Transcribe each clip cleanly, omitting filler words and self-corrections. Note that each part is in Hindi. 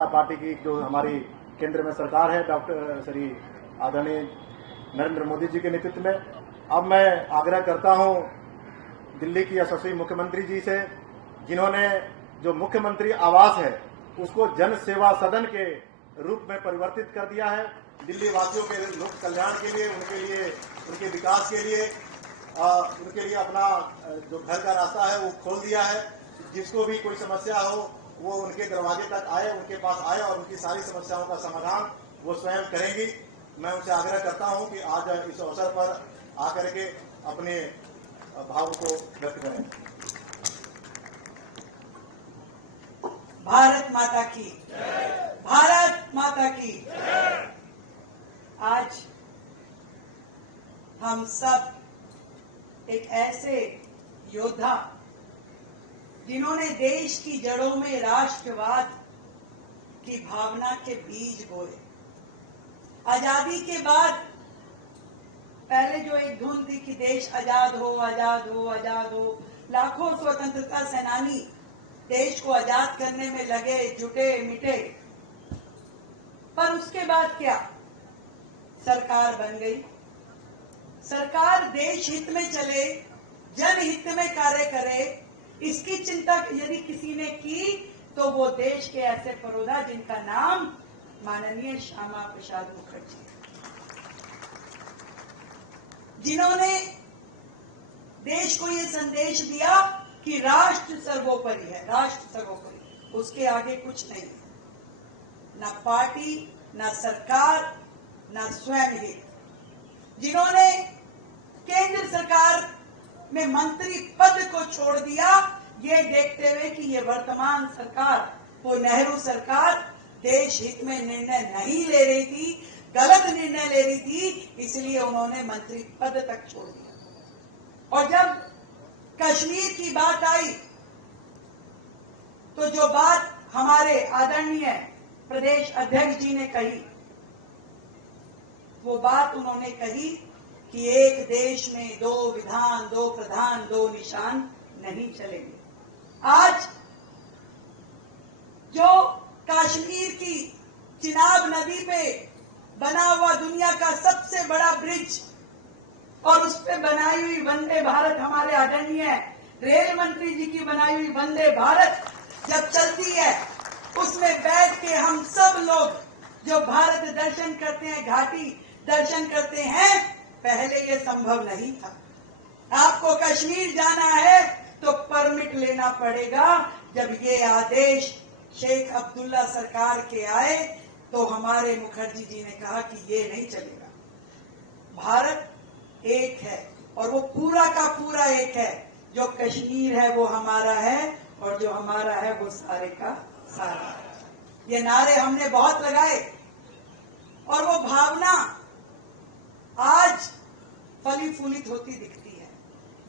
पार्टी की जो हमारी केंद्र में सरकार है डॉक्टर श्री आदरणीय नरेंद्र मोदी जी के नेतृत्व में, अब मैं आग्रह करता हूं दिल्ली की यशस्वी मुख्यमंत्री जी से, जिन्होंने जो मुख्यमंत्री आवास है उसको जन सेवा सदन के रूप में परिवर्तित कर दिया है। दिल्ली वासियों के लोक कल्याण के लिए, उनके विकास के लिए, उनके लिए अपना जो घर का रास्ता है वो खोल दिया है। जिसको भी कोई समस्या हो वो उनके दरवाजे तक आए, उनके पास आए और उनकी सारी समस्याओं का समाधान वो स्वयं करेंगी। मैं उनसे आग्रह करता हूं कि आज इस अवसर पर आकर के अपने भाव को व्यक्त करें। भारत माता की, भारत माता की। आज हम सब एक ऐसे योद्धा जिन्होंने देश की जड़ों में राष्ट्रवाद की भावना के बीज बोए। आजादी के बाद पहले जो एक धुन थी कि देश आजाद हो, आजाद हो, आजाद हो, लाखों स्वतंत्रता सेनानी देश को आजाद करने में लगे, जुटे मिटे, पर उसके बाद क्या? सरकार बन गई। सरकार देश हित में चले, जनहित में कार्य करे, इसकी चिंता यदि किसी ने की तो वो देश के ऐसे पुरोधा जिनका नाम माननीय श्यामा प्रसाद मुखर्जी, जिन्होंने देश को ये संदेश दिया कि राष्ट्र सर्वोपरि है, राष्ट्र सर्वोपरि, उसके आगे कुछ नहीं है, ना पार्टी, ना सरकार, ना स्वयं हित। जिन्होंने केंद्र सरकार में मंत्री पद को छोड़ दिया, ये देखते हुए कि ये वर्तमान सरकार, वो नेहरू सरकार देश हित में निर्णय नहीं ले रही थी, गलत निर्णय ले रही थी, इसलिए उन्होंने मंत्री पद तक छोड़ दिया। और जब कश्मीर की बात आई तो जो बात हमारे आदरणीय प्रदेश अध्यक्ष जी ने कही, वो बात उन्होंने कही कि एक देश में दो विधान, दो प्रधान, दो निशान नहीं चलेंगे। आज जो कश्मीर की चिनाब नदी पे बना हुआ दुनिया का सबसे बड़ा ब्रिज और उस पे बनाई हुई वंदे भारत, हमारे आदरणीय रेल मंत्री जी की बनाई हुई वंदे भारत जब चलती है, उसमें बैठ के हम सब लोग जो भारत दर्शन करते हैं, घाटी दर्शन करते हैं, पहले ये संभव नहीं था। आपको कश्मीर जाना है तो परमिट लेना पड़ेगा। जब ये आदेश शेख अब्दुल्ला सरकार के आए तो हमारे मुखर्जी जी ने कहा कि ये नहीं चलेगा। भारत एक है और वो पूरा का पूरा एक है। जो कश्मीर है वो हमारा है और जो हमारा है वो सारे का सारा है। ये नारे हमने बहुत लगाए और वो भावना आज फली फूलित होती दिखती है।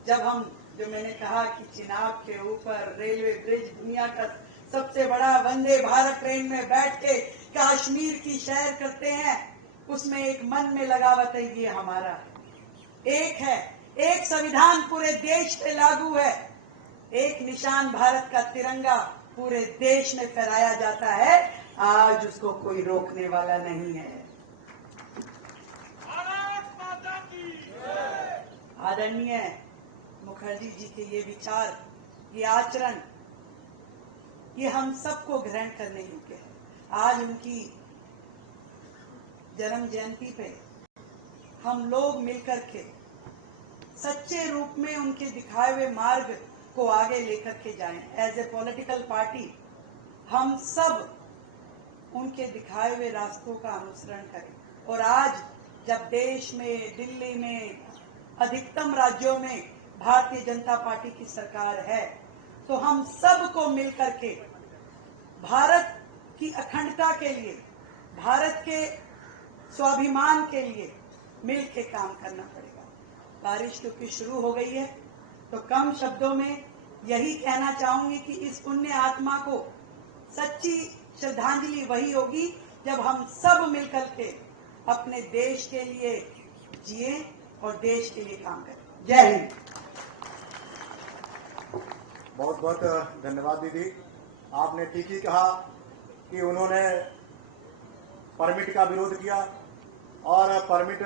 जब हम, जो मैंने कहा कि चिनाब के ऊपर रेलवे ब्रिज, दुनिया का सबसे बड़ा वंदे भारत ट्रेन में बैठ के कश्मीर की सैर करते हैं, उसमें एक मन में लगावत है ये हमारा है, एक है, एक संविधान पूरे देश पे लागू है, एक निशान भारत का तिरंगा पूरे देश में फहराया जाता है। आज उसको कोई रोकने वाला नहीं है। आदरणीय मुखर्जी जी के ये विचार, ये आचरण, ये हम सबको ग्रहण करने योग्य है। आज उनकी जन्म जयंती पे हम लोग मिलकर के सच्चे रूप में उनके दिखाए हुए मार्ग को आगे लेकर के जाएं। एज ए पॉलिटिकल पार्टी हम सब उनके दिखाए हुए रास्तों का अनुसरण करें। और आज जब देश में, दिल्ली में, अधिकतम राज्यों में भारतीय जनता पार्टी की सरकार है, तो हम सबको मिलकर के भारत की अखंडता के लिए, भारत के स्वाभिमान के लिए मिल के काम करना पड़ेगा। बारिश क्योंकि शुरू हो गई है तो कम शब्दों में यही कहना चाहूंगी कि इस पुण्य आत्मा को सच्ची श्रद्धांजलि वही होगी जब हम सब मिलकर के अपने देश के लिए जिए और देश के लिए काम करें। जय हिंद। बहुत बहुत धन्यवाद दीदी। आपने ठीक ही कहा कि उन्होंने परमिट का विरोध किया और परमिट